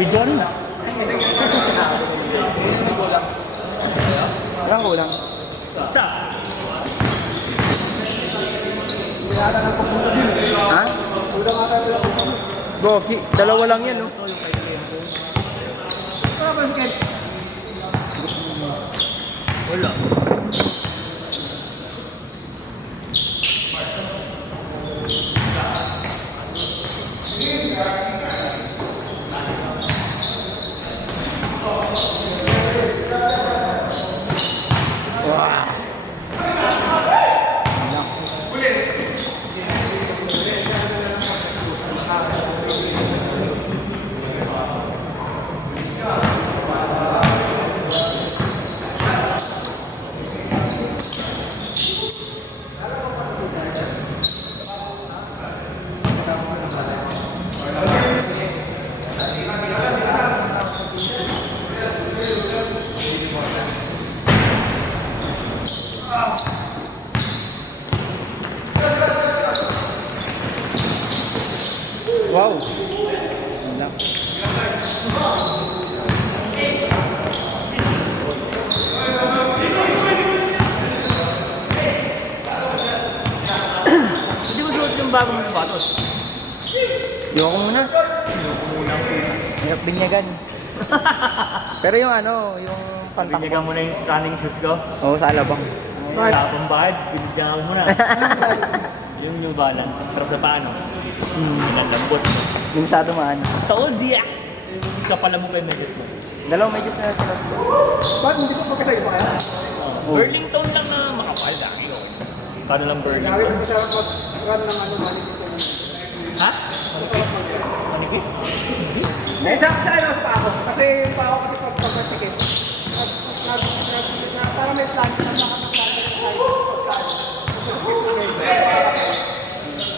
Video rin na. Walang kulang. Isa. Ha? Gogi, dalawa lang yan, no? Wala. Wow. Wala. Hindi mo suot yung bagong sapatos. Iwan ko muna. Hirap binyagan. Pero yung ano, yung pantakbo. Binyagan mo na yung running shoes ko. Oo, sa alabang. Wala akong bahad, binigyan mo na. Yung New Balance, sarap sa paano. Lambot. Limitado maano. Taon diya! Isa pala mo kay Medes mo. Dalawang medyo na sila. Ba't hindi ko magkasaya pa kaya? Burlington lang na makapal laki yun. Paano lang Gawin Burlington? mo sa mag-run ng ano, manipis. Ha? Manipis? Hindi, sa ano pa ako. Kasi pa ako kasi pagpapatsikit. Parang may plan na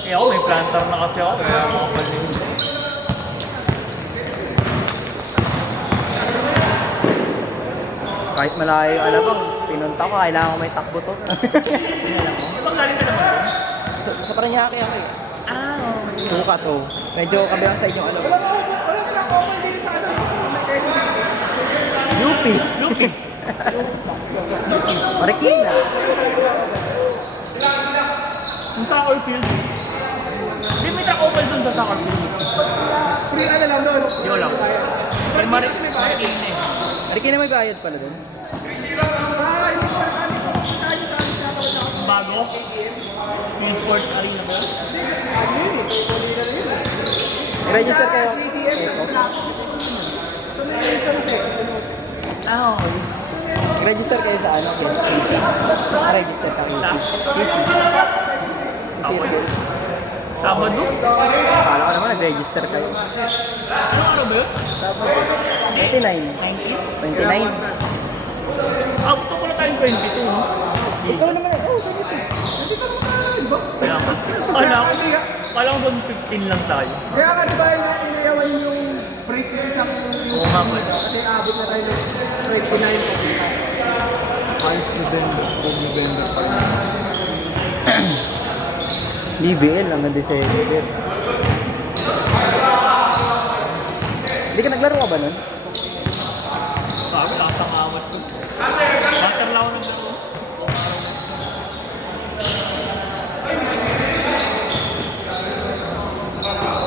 Eh ako, may plantar na kasi ako, kaya makapal din. Kahit malayo yung alabang, pinunta ko, kailangan ko may takbo to. Ibang galing ka naman doon? Sa Paranaque ako eh. Suka to. Medyo kabilang side yung alabang. Lupi! Lupi! Marikina. Yung soccer field. Hindi may takopal doon sa soccer field. free ano lang doon. Yun lang. May Marikina eh. Marikina may bayad pala dun. Bago? Yung sports arena ba? I-register kayo. Ah, okay. I-register kayo sa ano, KSP. I-register ka Sabado? Sabado? Akala ko naman, nag-register kayo. Ano araw ba yun? 29. 29. Ah, gusto ko na tayong 22, no? Ikaw naman, oh, Kaya nga. Kala ko doon 15 lang tayo. Kaya ka diba yung inayawan yung free series ang Oo nga ba? kasi abot na tayo ng 29. Ayos November. November pa lang. BBL lang na December. Hindi ka naglaro ka ba nun? Sabi, tatakawas ko. Master lang ako ng laro.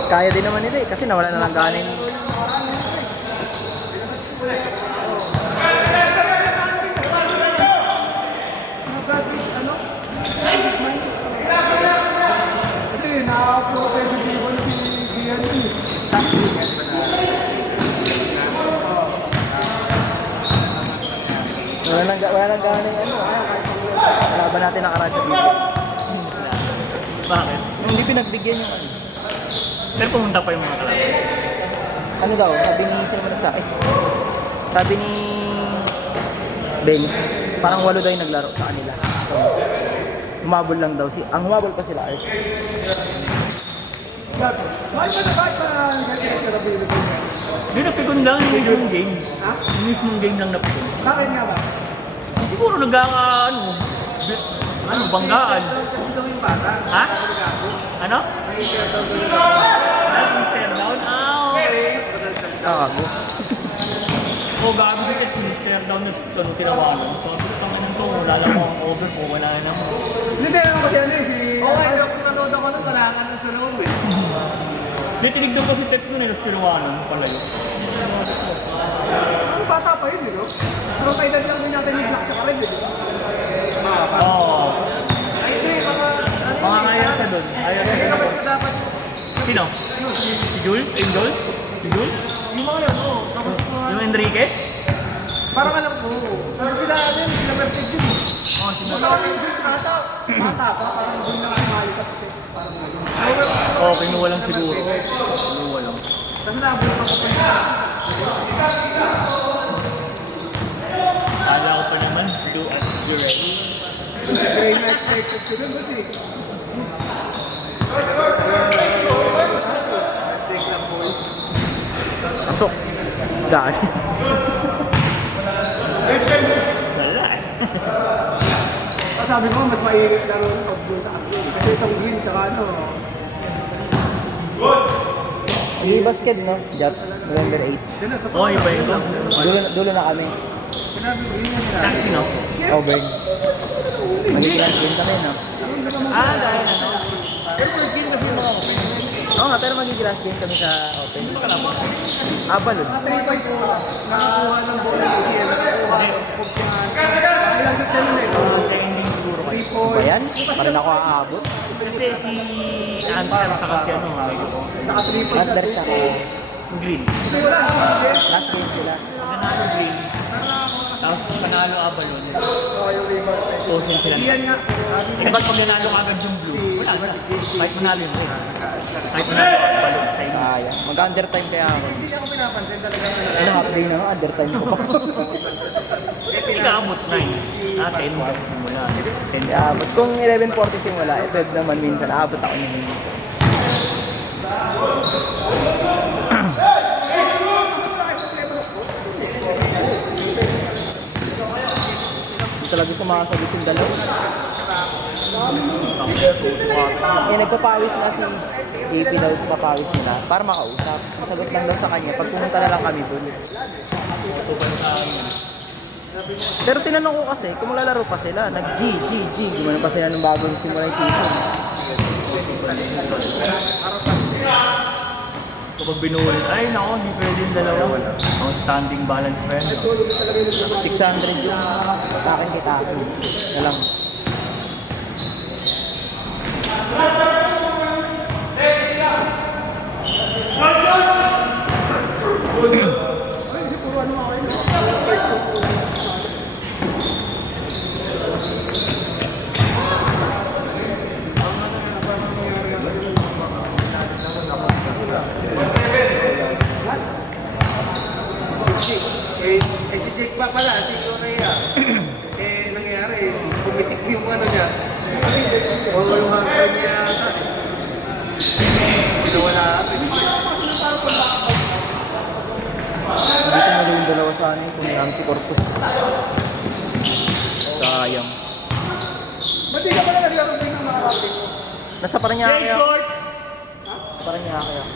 Kaya din naman nila eh, kasi nawala na lang ganin. Kasi na-upload tayo sa Bicol si DNC. Wala nang ganin ano. Laban natin nakaraan sa BBL. Bakit? Nung hindi pinagbigyan yung ano. Pero pumunta pa yung mga kalaban. Ano daw, sabi ni sino ba nagsabi? Sabi ni Ben, parang 8 daw yung naglaro sa kanila. So, umabol lang daw. Ang umabol pa sila Ars. Bakit ba ganito sa Bicol? Hindi, napikon lang yung mismong game. Ha? Yung mismong game lang napikon. Bakit nga ba? Siguro banggaan. Kasi daw yung bata. Ha? Ano? May share daw doon. Stare down? Nakago. Oo, gabi ko kasi stare down na tinawalan. So, tama nito, wala lang akong over ko, wala na mo. Hindi, meron kasi ano eh, si... Okay, kung nanood ako nun, wala ka nang sa loob eh. Hindi, tinignan ko si Tet ko nila tinawalan palayo. Ang bata pa yun, di ba? Pero kay dad lang din natin yung black sa kalag, di ba? Oo. Ay, hindi, mga... Mga ngayon ka doon. Ayaw Hindi ka naman doon. ito dapat... Sino? Si Jules? Si Jules? Si Jules? Yung mga yan, oo. Tapos mga... Yung Enriquez? Parang alam ko. Pero sila din, sila prestige yun eh. Oo, si Kung naman yung bata, bata pa, parang doon na kumayo kasi parang gano'n. Oo, kinuha lang siguro. Kinuha lang. Kasi nabot pa ko pa yun. Kala ko pa naman, do at you're ready. Gray na expected ko dun kasi. Pasok. Dahil. Wala eh. Sabi ko, mas mainit laro ng outdoor sa akin. Kasi itong green, tsaka ano. I-basket, no? Jot. November 8. Yun na, totoo. Oo, iba yun. Dulo na kami. Sinabi ko, yun yung sinabi. Taxi, no? Over. Mag-i-class game kami, no? Dahil ano? Pero mag-game kasi yung mga open. Oo nga, pero mag-i-class game kami sa open. Balon. 3 points ko, nakakuha ng bola ko siya. Ilang ganda yun eh. Training siguro kayo. 3 Ba points. yan? Pa rin ako aabot. Kasi si Answer saka si ano, Saka 3 points. Under sa Green. Hindi, wala ako. last game sila. Panalo Green. Tapos panalo Avalon. Oo, yung remote. Ocean sila. Iyan nga. Eh, ba't pag nanalo ka agad yung blue? Wala na. Kahit manalo yun. Kahit manalo ka Avalon sa inyo. Sayang. Mag-undertime kaya ako. Hindi ako pinapansin talaga. Ano, half day na nga, undertime ko pa. Hindi ka abot 9. 10 ba? Wala. 10 Kaya, but kung 11:40 yung wala, 12 naman minsan, aabot ako nyo. Hindi talaga sumasagot yung dalawa. Eh, nagpapawis na si AP daw, papawis nila para makausap. Masagot lang daw sa kanya, pag pumunta na lang kami dun. Pero tinanong ko kasi, kung lalaro pa sila, nag-G. Gumana pa sila nung bagong simula yung season. Kapag binulit, ay nako, hindi pwede yung dalawa. Ang standing balance pa yan. 600 yung akin kita akin. Na lang. Eh, si Jake pa pala, si Korea. Nangyari, pumitik yung ano niya. O yung hanggang niya ata. Pinawala natin. Hindi ko nila yung dalawa sa anin kung yan si Corpus. Sayang. Ba't di ka pala naglaro din ng mga kapit mo? Nasa Paranaque ako. Short! Paranaque ako.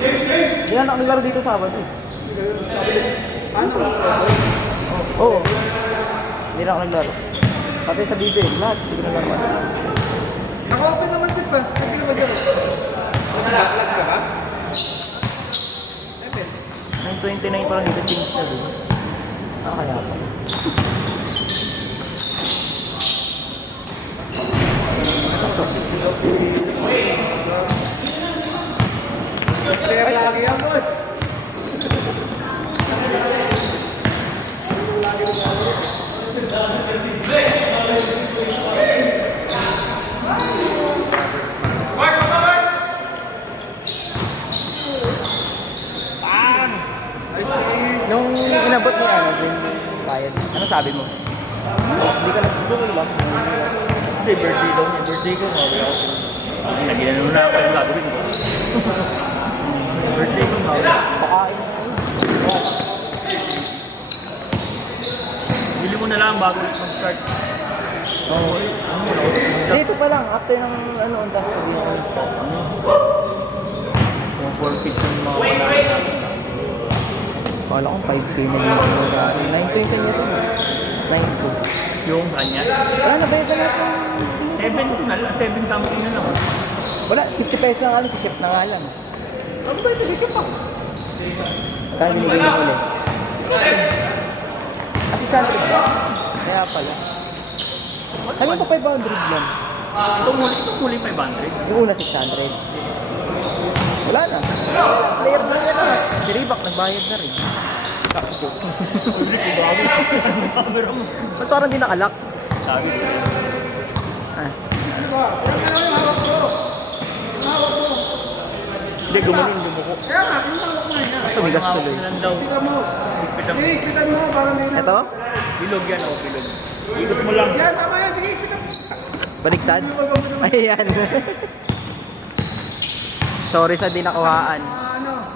Hindi na naglaro dito sa Sabado. Ano? Oo. Hindi na ako naglaro. Pati sa BB, lahat. Sige na naman. Naka-open naman si Pa. Hindi naman gano'n. Nag-vlog ka ba? 9:29 parang dito change na dun. Kaya pa. Player lagi yan, boss. Nung inabot ni ano, yung bayad, ano sabi mo? Hindi ka nagsusunod lang. Hindi, birthday daw niya. Birthday ko, sabi ako. Naginan na ako yung gagawin ko. Birthday ko, sabi ako. Pakain. bago mag-start. Oo. Dito pa lang, after ng ano, ang dami sabihin ko. Yung forfeit yung mga panalo natin. Kala ko 5K na yung Ferrari. 920 nyo ito. 9.2. Yung kanya. Wala, nabayad na natin. 7 na lang, 7 something na lang. Wala, 50 pesos lang ano, si Chef na nga lang. Ano ba ito? Dito pa. Kaya binigay niya ulit. Kasi salary ba? Kaya pala. Kanina pa 500 lang. Itong huli 500. Yung una 600. Wala na. Player na yan na. Si Reebok nagbayad na rin. Sakto. Ba't parang di nakalak? Sabi ko. Ah. Hindi, gumaling, gumuko. Kaya nga, yung hawak mo yan. Tumigas tuloy. lang daw. Tignan mo. Ikpitan mo. Sige, tignan mo. Parang may Ito? Bilog yan, oh, bilog. Ikot mo lang. Yan, tama yan. Sige, tignan mo. Baliktad? Ayan. Sorry sa di nakuhaan. Ano?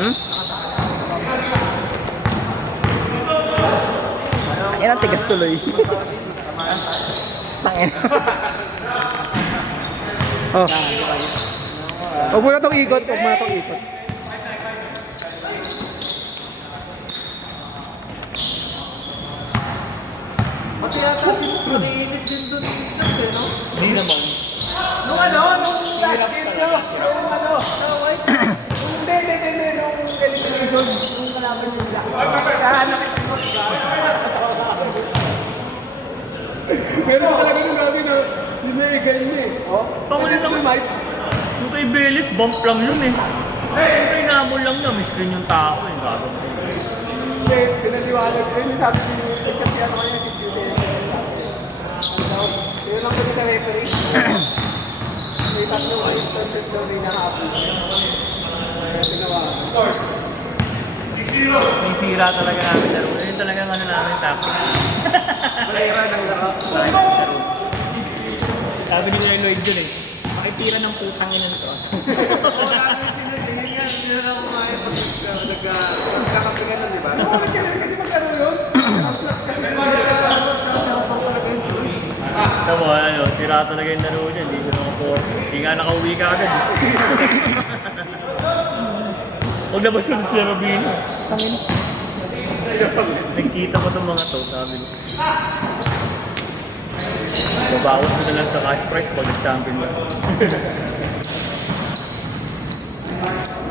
Hmm? Yan ang tigas tuloy. Tangin. Oh. Huwag mo na itong ikot. Huwag mo na itong ikot. Pati yata naiinit din doon. No? Hindi naman. Nung ano? Nung last game nyo? Nung ano? Hindi. Nung elimination. Nung kalaban nila. Kaya nakita mo. Pero talaga nung gabi na yun na galing niya eh. Oh? Pangalan lang. Mike. Yung kay Belis, bump lang yun eh. Yung kay Namol lang yun, miscreen yung tao eh. Gagawin ko. Hindi, pinaliwanag ko. Yun sabi ni kasi ano kanya si Jude. Yun lang kami sa referee. May tatlong instances daw din nakapos. Kaya tinawagan. Yung sira talaga namin laro. Yun talaga ang ano namin topic. Malera ng laro. Sabi ni Kuya Lloyd dun eh. Makitira ng putang ina nito. Hindi na ako kaya pag nagkakapigan nun, di ba? Oo, kasi magkano yun? Tama, ano, sira talaga yung laro niya. Hindi ko naka-force. Hindi nga nakauwi ka agad. Huwag na ba siya si Robino? Tangin. Nagkita ko itong mga to, sabi ko. Babawas mo na lang sa cash price pag nag-champion mo.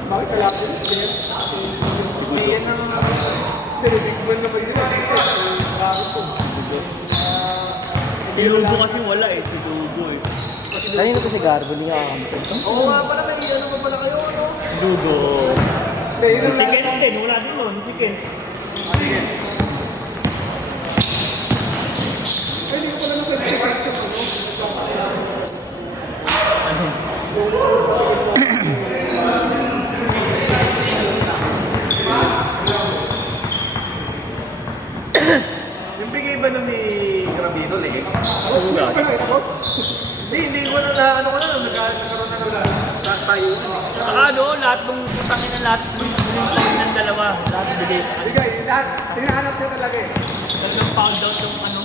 Bakit wala ko yung share? Hindi yan ang sinibigman na may bakit po? Si Lugo kasi wala eh, si Lugo eh. Kanino ko si Garbo? Hindi nga kakampi. Oo nga pala, may ano pa pala kayo, ano? Lugo. Hindi, yun Si lang. Ken din, wala din nun, si Ken. Hindi ko pala nung pag-check ano? Yung bigay ba nun ni Grabino, eh? Oo nga. Hindi ko na ano ko na, nagkaroon na tayo. Saka ano, lahat ng putangin na lahat ng time ng dalawa. Lahat bigay. Bigay, lahat, hinahanap ko talaga eh. Talagang found out yung ano.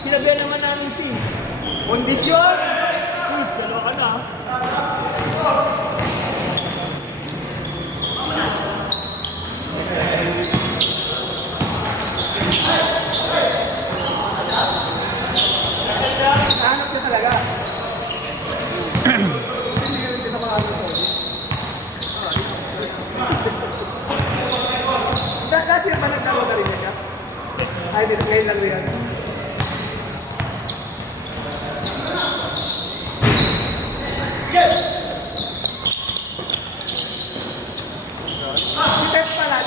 Sinabihan naman namin si Kondisyon! Please, dalawa ka na. Hinahanap ko talaga. Last year ba nagkaroon na rin siya? Ay, dito ngayon lang rin. Si Pep pala,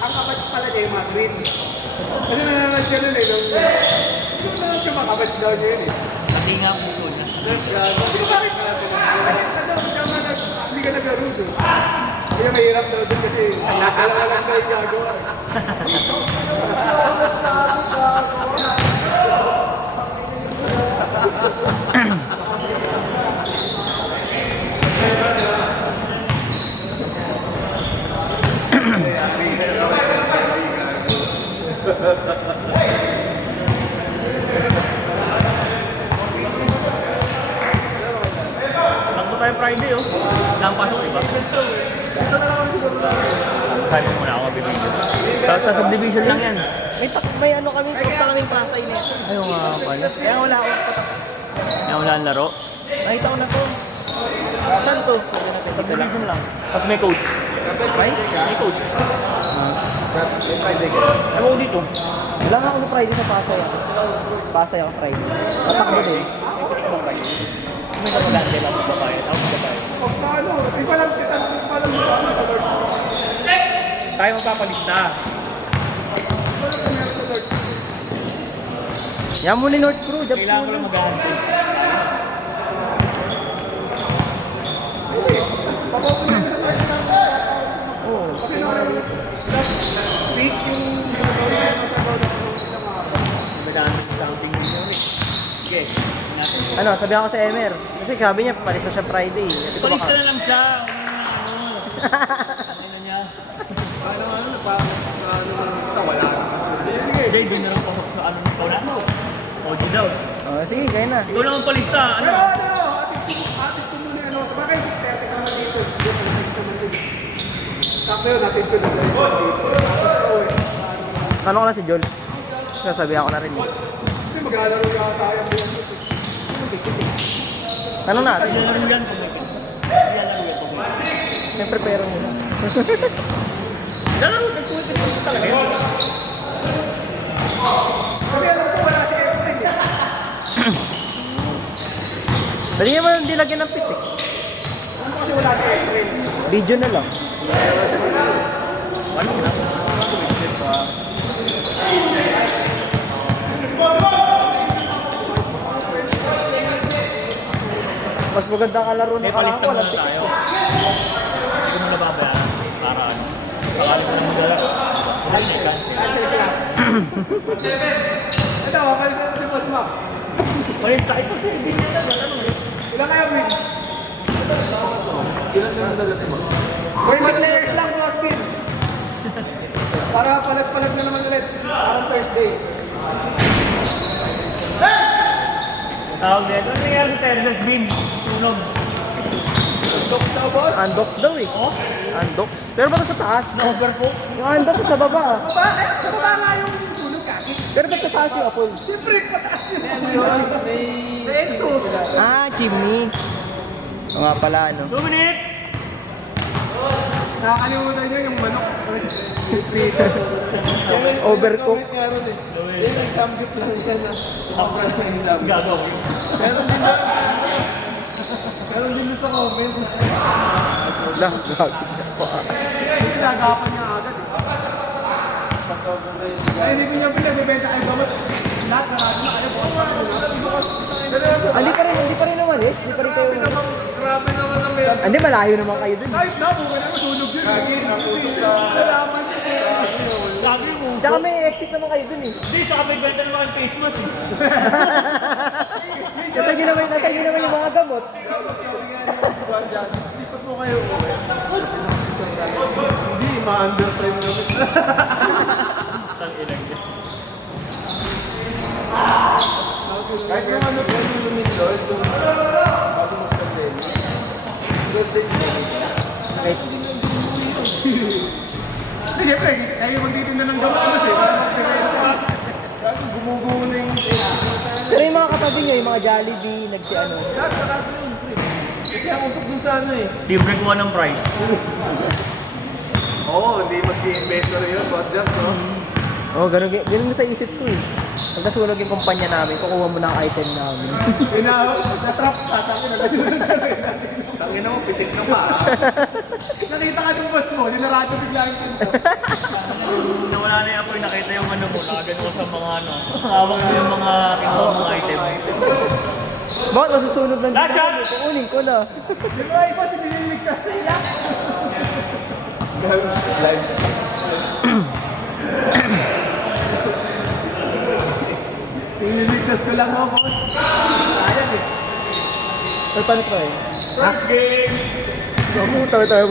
ang kabats pala niya yung Madrid. Kasi nananan siya nun eh. Yung siya makabats daw niya yun eh. Laki nga po doon. Hindi bakit pala ito? Hindi ka naglaro doon. Kaya mahirap daw doon kasi dalawa lang daw yung gagawa. Takbo tayo Friday oh. Lang pasok, diba? Kaya mo muna ako mabibigyan. Sa subdivision lang yan. May ano kami, punta kaming pasay na. Ayaw nga pala. Kaya wala akong patak. Kaya wala ang laro. Nakita ko na to. Saan to? Subdivision lang. Tapos may coach. May? May coach. Ewan ko dito. Wala nga ako na Friday sa Pasay ako. Pasay ako Friday. Tatakbo din. May kamagante lang sa babae. Ako sa babae. Paano? Di pa lang kita, di pa lang sa Lord. Tayo magpapalista. Yan mo ni North Crew. Jab Kailangan ko lang mag-ahantay. Oo. Week yung Mag-ahantay sa something new eh. Sige. Ano, sabi ako sa Emer. Kasi sabi niya, palis na siya Friday. Kasi ko Palista baka... na lang siya. Ano niya? ano, wala. Jay, doon na lang pasok sa ano sa wala mo. OG daw. Oh, sige, kaya na. Ikaw lang ang palista. Ano? Atit ko muna ano, bakit tete ka naman dito? Sakto yun, natin ko na dito. Tanong ko lang si Joel. Sasabi ako na rin. Hindi, maglalaro ka tayo. Tanong natin. Yan lang yan. Yan lang yan. Siyempre, pero muna. Yan lang. Nagpupunta talaga yun. Kasi alam ko, wala si Efren eh. Pwede naman hindi lagyan ng pit eh. Ano kasi wala si Efren? Video na lang. Ano sila? Mas maganda kalaro na May palista muna walang tayo. Hindi mo nababayaran. Para ano. Sakali ko na maglalaro. Wala na ikan. Ito, wakal ko si Boss Mac. Palista ito sir. Hindi niya na. Ano eh. Ilan kayo, Win? Ilan na nalalat mo? 20 players lang, mga spin. Para palag-palag na naman ulit. Parang Thursday. Tawag dito. Ano nangyari sa Terces Bin? Tunog. Dok daw, boss. Undock daw eh. Oh? Undock. Pero ba't sa taas? Na-over po? Yung undock sa baba ah. Bakit? Sa baba nga yung tulog kaki. Pero ba't sa taas yung Apple? Siyempre, pataas yun. May exhaust. Ah, chimney. O nga pala ano. 2 minutes! Nakakalimutan nyo yung manok. Overcook. Yung exambit lang siya na. Gagawin. Meron din sa comment. Lang, Ginagapan niya agad eh. Ay, hindi ko niya pinag-ibenta kay Gamot. Lahat na natin Hindi pa rin umalis. Hindi pa rin kayo umalis. Grabe naman ang meron. Hindi, malayo naman kayo dun. Kahit na, buka na matulog yun. Lagi, napuso sa... Nalaman niya. Lagi mo. Tsaka may exit naman kayo dun eh. Hindi, saka may benta naman ang face mask eh. Nasa nyo naman yung mga gamot. Ikot mo kayo. Hindi, ma-undertime naman. Saan ilang niya? Kahit yung ano, yung lumindol, yung bago mag-pandemic. Right. Siyempre, tayo magtitinda ng gamot kasi para mag-pandemic. Grabe, gumugulo na yung... Pero yung mga katabi nyo, yung mga Jollibee, nagsi-ano. Lahat, sarado yun, pre. Kasi ang usap dun sa ano eh. Libre kuha ng price. Oo, hindi mag-inventory yun, boss Jack, no? Oo, ganun sa isip ko eh. Pagkasulog yung kumpanya namin, kukuha mo na ang item namin. Na-trap, tatangin na tangin mo, pitik ka pa. Nakita ka yung boss mo, nilaradyo bigla yung pinto. Nawala na yung apoy, nakita yung ano mo, nakagano ko sa mga ano. Hawak mo yung mga kinuha mong item. Bakit nasusunog lang Last shot! Kukunin ko na. Di ba iba, sinililigtas siya. Live. Sinililigtas ko lang ako, boss. Ayan eh. Pero paano pa eh? First game! Tayo